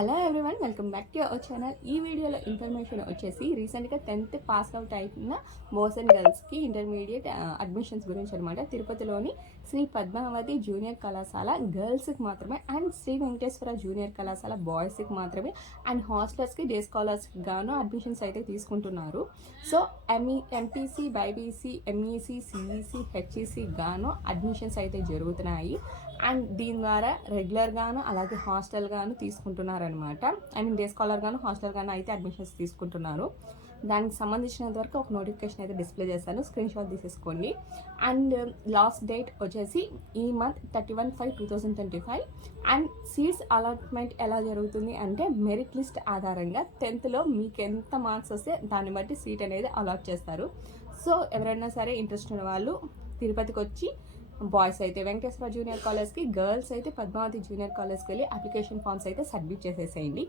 Hello everyone, welcome back to our channel. ఈ వీడియోలో information వచ్చేసి రీసెంట్గా 10th పాస్ అవుట్ అయిన బాయ్స్ అండ్ గర్ల్స్కి ఇంటర్మీడియట్ అడ్మిషన్స్ గురించి అనమాట. తిరుపతిలోని శ్రీ పద్మావతి జూనియర్ కళాశాల గర్ల్స్కి మాత్రమే అండ్ శ్రీ వెంకటేశ్వర జూనియర్ కళాశాల బాయ్స్కి మాత్రమే అండ్ హాస్టల్స్కి డే స్కాలర్స్కి గాను అడ్మిషన్స్ అయితే తీసుకుంటున్నారు. So MPC, BiPC, MEC, CEC, HEC గాను అడ్మిషన్స్ అయితే జరుగుతున్నాయి. అండ్ దీని ద్వారా రెగ్యులర్ గాను అలాగే హాస్టల్ గాను తీసుకుంటున్నారు అనమాట. ఐ మీన్ డే స్కాలర్ గాను హాస్టల్ గాను అయితే అడ్మిషన్స్ తీసుకుంటున్నారు. దానికి సంబంధించినంత వరకు ఒక నోటిఫికేషన్ అయితే డిస్ప్లే చేశాను, స్క్రీన్ షాట్ తీసేసుకోండి. అండ్ లాస్ట్ డేట్ వచ్చేసి ఈ మంత్ 31/5/2025. అండ్ సీట్స్ అలాట్మెంట్ ఎలా జరుగుతుంది అంటే మెరిట్ లిస్ట్ ఆధారంగా 10th మీకు ఎంత మార్క్స్ వస్తే దాన్ని బట్టి సీట్ అనేది అలాట్ చేస్తారు. సో ఎవరైనా సరే ఇంట్రెస్ట్ ఉన్న వాళ్ళు తిరుపతికి వచ్చి, బాయ్స్ అయితే వెంకటేశ్వర జూనియర్ కాలేజ్కి, గర్ల్స్ అయితే పద్మావతి జూనియర్ కాలేజ్కి వెళ్ళి అప్లికేషన్ ఫామ్స్ అయితే సబ్మిట్ చేసేసేయండి.